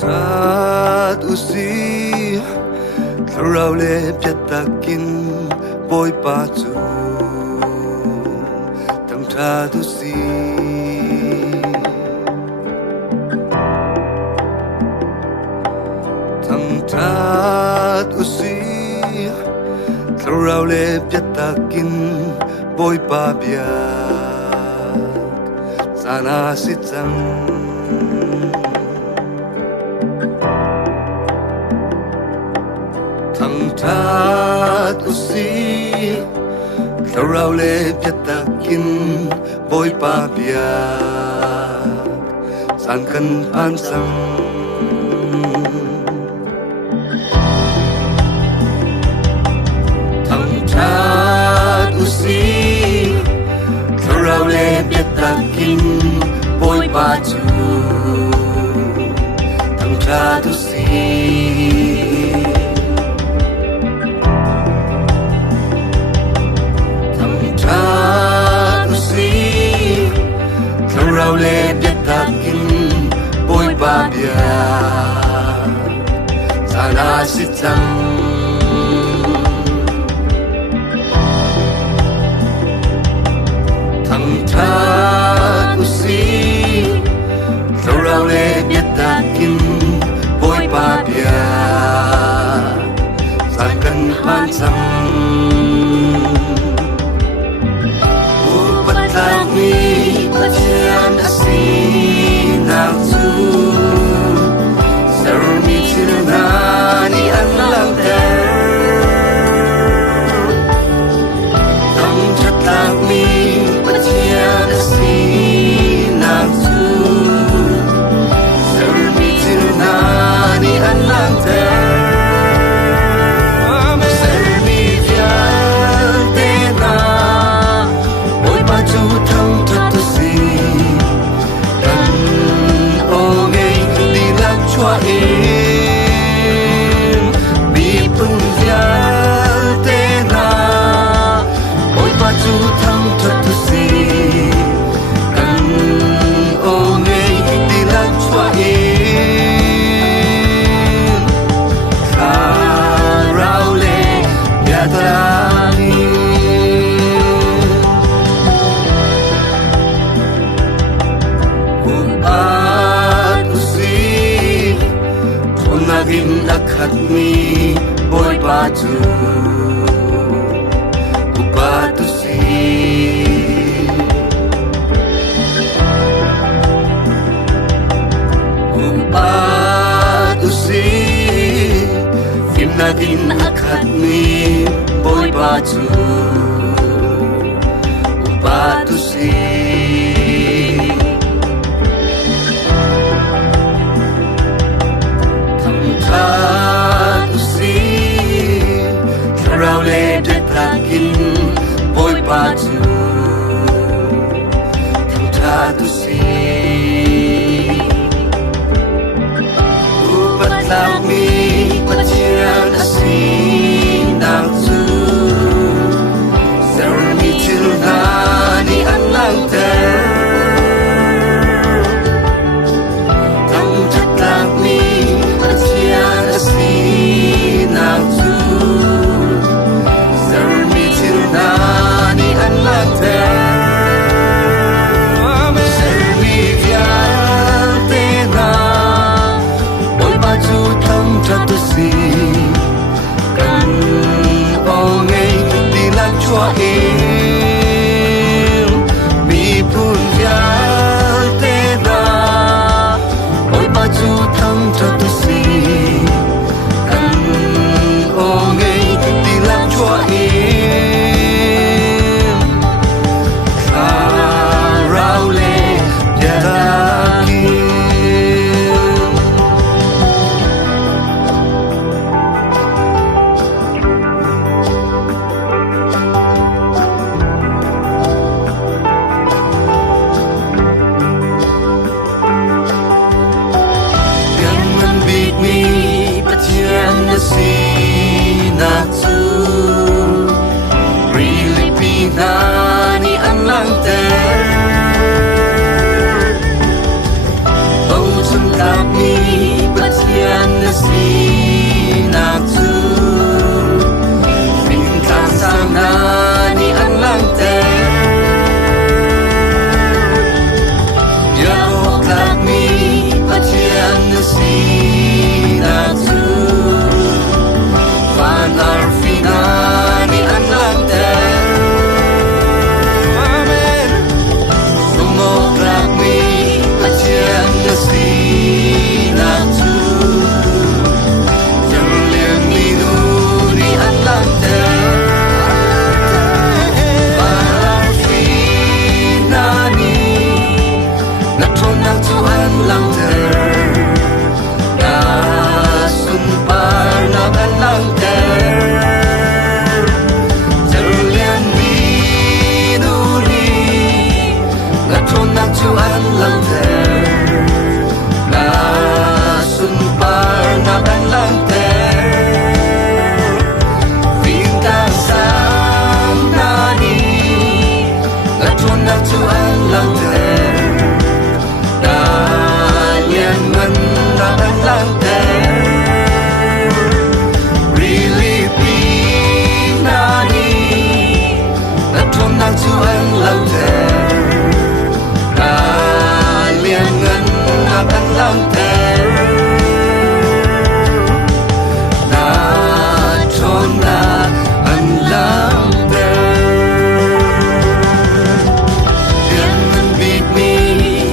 Tat usi Tharau le piatakin boy patu Tang tat usi Tang tat usi Tharau le piatakin boy pa biak Sana sitang Thằng thát usi Tharau le piatakin boy pa biak San kan pansang Thằng thát usi Tharau le piatakin boy pa chu Thằng thát usi Tharau le piatakin boy pa biak Sana sitang Thằng thát usi Tharau le piatakin boy pa biak San kan pansang Upatami Patian asinang tu Sarmi tirnani ang langter Tam chatami Patian asinang tu Sarmi tirnani ang langter Sarmi vial tena Boy patu thang thatu si Chua in Bi pung vial tena Boy pa chu thang thatu si Kan o ngay di lang chua in Tharau le piatakin Naging akhat mi boy patu Upatu si Upatu si Kim naging akhat mi boy patu Upatu si Thát usi Tharau le piatakin boy patu Thằng thát usi Upatami Patian asinang tu Sarmi tirnani ang langter si na tu Fin kan sang na ni an lang te Ya ko klak mi pachian na si na tu Fan ar fina ni an lang te Amen Sumo klak mi pachian na si na tu Jangan ni nu ni an lang te Fan fina ni na thon na tu an lang te Na sun par na an lang te Jangan ni nu ni na thon na tu an lang te Na sun par na an lang te Fin kan sang na ni na thon na tu an lang te Na lian ngan na an lang te Really be na ni na thon na tu an lang te Na lian ngan na an lang te Na thon na an lang te Lian ngan beat me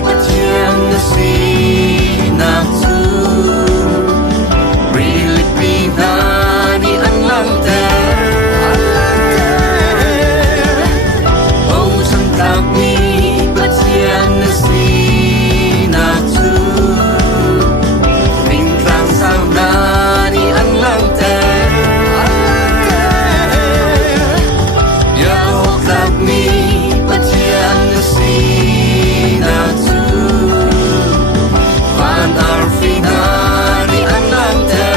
pachian na si na tu Really be na ni an lang te Oh sang tak mi pachian na si na tu Fin kan sang na ni an lang te Ya ko klak mi pachian na si na tu Fan ar fina ni an lang te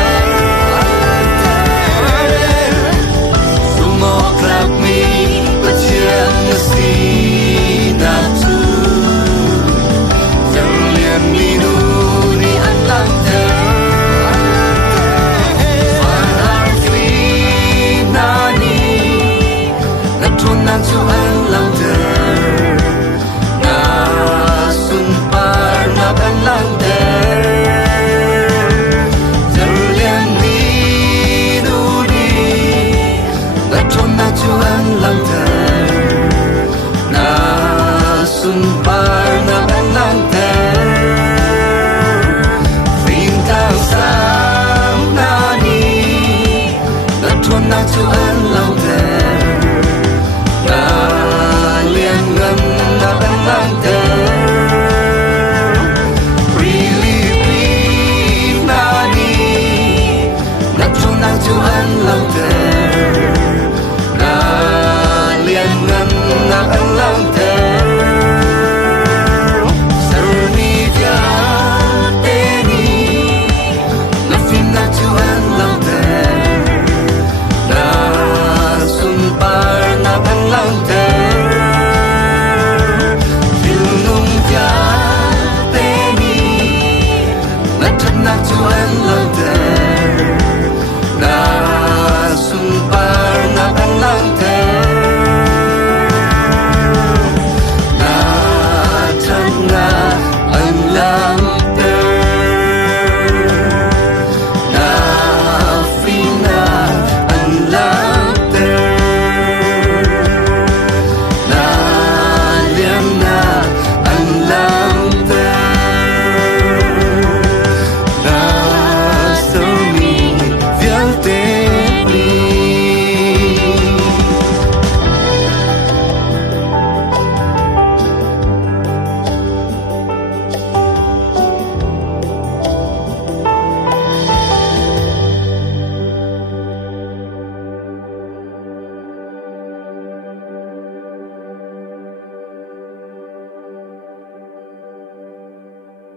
Sumo klak mi pachian na si na tu Jangan ni nu ni an lang te Fan ar fina ni na thon na tu an lang te Na sun par na an lang te Jangan ni nu ni na thon na tu an lang te Na sun par na an lang te Fin kan sang na ni na thon na tu an lang te Na lian ngan na an lang te Really be na ni na thon na tu an lang te Na lian ngan na an lang te Sarni vya te ni na fin na tu an lang te Na sun par na an lang te Fil nung vya te ni na